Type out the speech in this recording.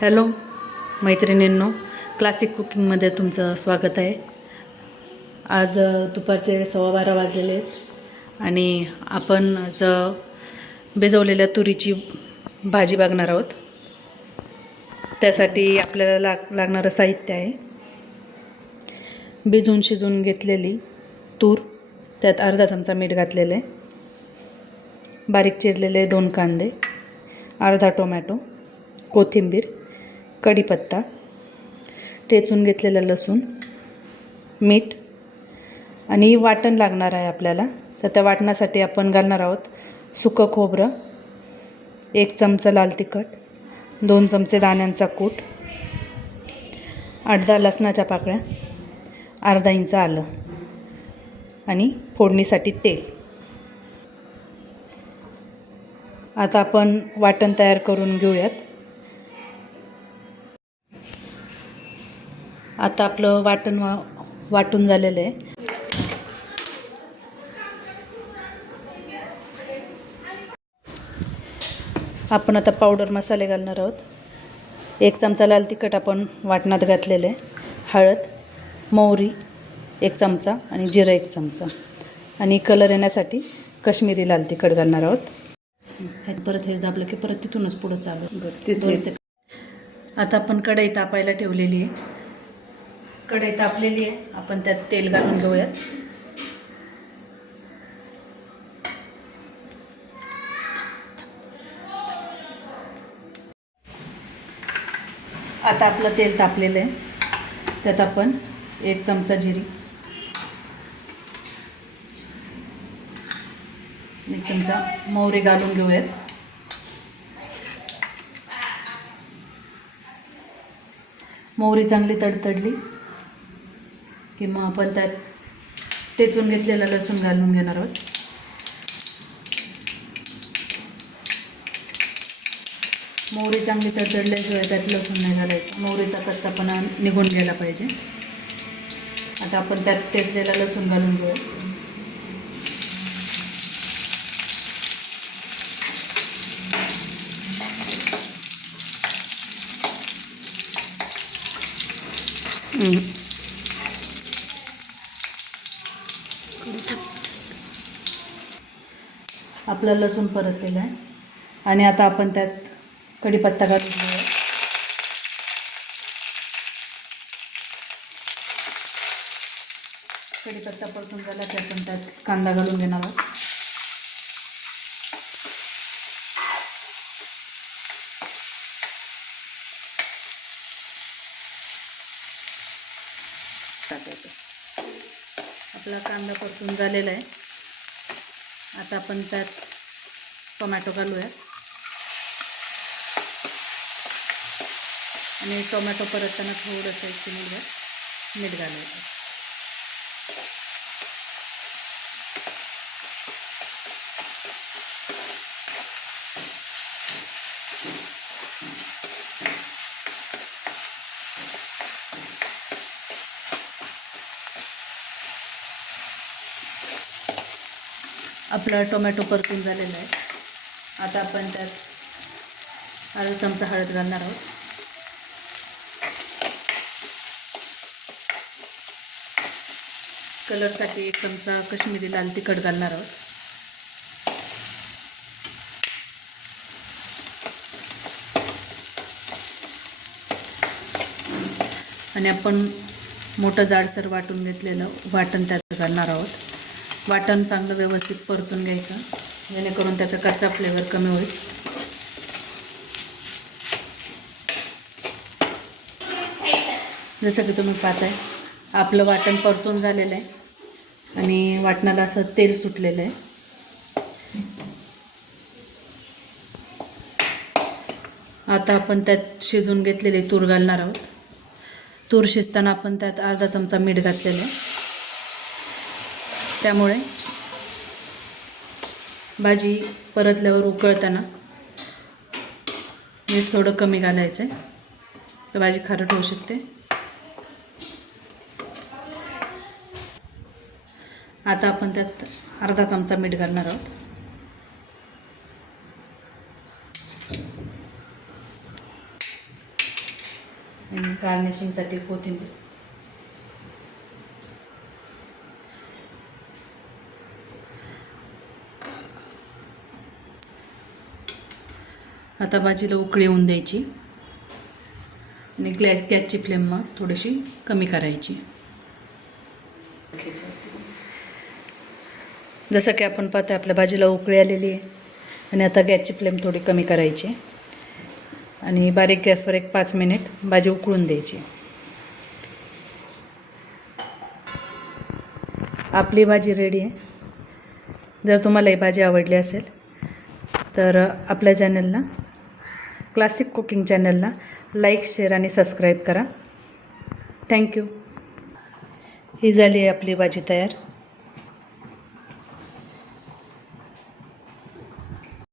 Hello मैत्रिणींनो, classic कुकिंगमध्ये तुमचं स्वागत आहे. आज दुपारचे 12:15 वाजलेले आहेत आणि आपण आज भिजवलेल्या तुरीची भाजी बघणार आहोत. त्यासाठी आपल्याला लागणारं साहित्य आहे: भिजवून शिजवून घेतलेली तूर, त्यात अर्धा चमचा मीठ घातलेलं आहे, बारीक चिरलेले 2 कांदे, अर्धा टोमॅटो, कोथिंबीर, कढीपत्ता, ठेचून घेतलेलं लसूण, मीठ आणि वाटण लागणार आहे आपल्याला. तर त्या वाटणासाठी आपण घालणार आहोत सुकं खोबरं, 1 चमचा लाल तिखट, 2 चमचे दाण्यांचा कूट, 8-10 लसणाच्या पाकळ्या, अर्धा इंच आलं आणि फोडणीसाठी तेल. आता आपण वाटण तयार करून घेऊयात. आता आपलं वाटण वाटून झालेलं आहे. आपण आता पावडर मसाले घालणार आहोत. 1 चमचा लाल तिखट आपण वाटणात घातलेलं आहे, हळद, मोहरी 1 चमचा आणि जिरं 1 चमचा आणि कलर येण्यासाठी कश्मीरी लाल तिखट घालणार आहोत. परत हे झालं की परत तिथूनच पुढं चालू. आता आपण कढई तापायला ठेवलेली आहे. कढई तापलेली आहे, आपण त्यात तेल घालून घेऊयात. आता आपलं तेल तापलेलं आहे, त्यात आपण 1 चमचा जिरी, 1 चमचा मोहरी घालून घेऊयात. मोहरी चांगली तडतडली की मग आपण त्यात ठेचून घेतलेला लसूण घालून घेणार आहोत. मोहरी चांगली तडतडल्याशिवाय त्यात लसूण नाही घालायचं. मोहरीचा कच्चापणा निघून गेला पाहिजे. आता आपण त्यात ठेचलेला लसूण घालून घेऊ. आपला लसूण परतलेला आहे आणि आता आपण त्यात कढीपत्ता घालून घेऊया. कढीपत्ता परतून झाला की आपण त्यात कांदा घालून घेणार आहोत. आपला कांदा परतून झालेला आहे. आता आपण त्यात टोमॅटो घालूया आणि टोमॅटो परतताना थोडंसं 1 चिमूटभर मीठ घालायचं. आपला टोमॅटो परतून झालेला आहे. आता आपण त्यात अर्धा चमचा हळद घालणार आहोत. कलरसाठी 1 चमचा कश्मीरी लाल तिखट घालणार आहोत. आणि आपण मोठं जाडसर वाटून घेतलेलं वाटण त्यात घालणार आहोत. वाटण चांगलं व्यवस्थित परतून घ्यायचं, जेणेकरून त्याचा कच्चा फ्लेवर कमी होईल. जसं की तुम्ही पाहताय, आपलं वाटण परतून झालेलं आहे आणि वाटणाला असं तेल सुटलेलं आहे. आता आपण त्यात शिजवून घेतलेली तूर घालणार आहोत. तूर शिजताना आपण त्यात अर्धा चमचा मीठ घातलेलं आहे. त्यामुळे भाजी परतल्यावर उकळताना मीठ थोडं कमी घालायचं आहे, तर भाजी खारट होऊ शकते. आता आपण त्यात अर्धा चमचा मीठ घालणार आहोत. आणि गार्निशिंगसाठी कोथिंबीर. आता भाजीला उकळी येऊन द्यायची आणि गॅसची फ्लेम मग थोडीशी कमी करायची. जसं की आपण पाहतो आपल्या भाजीला उकळी आलेली आहे आणि आता गॅसची फ्लेम थोडी कमी करायची आणि बारीक गॅसवर एक 5 मिनिट भाजी उकळून द्यायची. आपली भाजी रेडी आहे. जर तुम्हाला ही भाजी आवडली असेल तर आपल्या चॅनलला, क्लासिक कुकिंग चॅनलला लाईक, शेअर आणि सबस्क्राईब करा. थँक्यू. ही झाली आहे आपली भाजी तयार.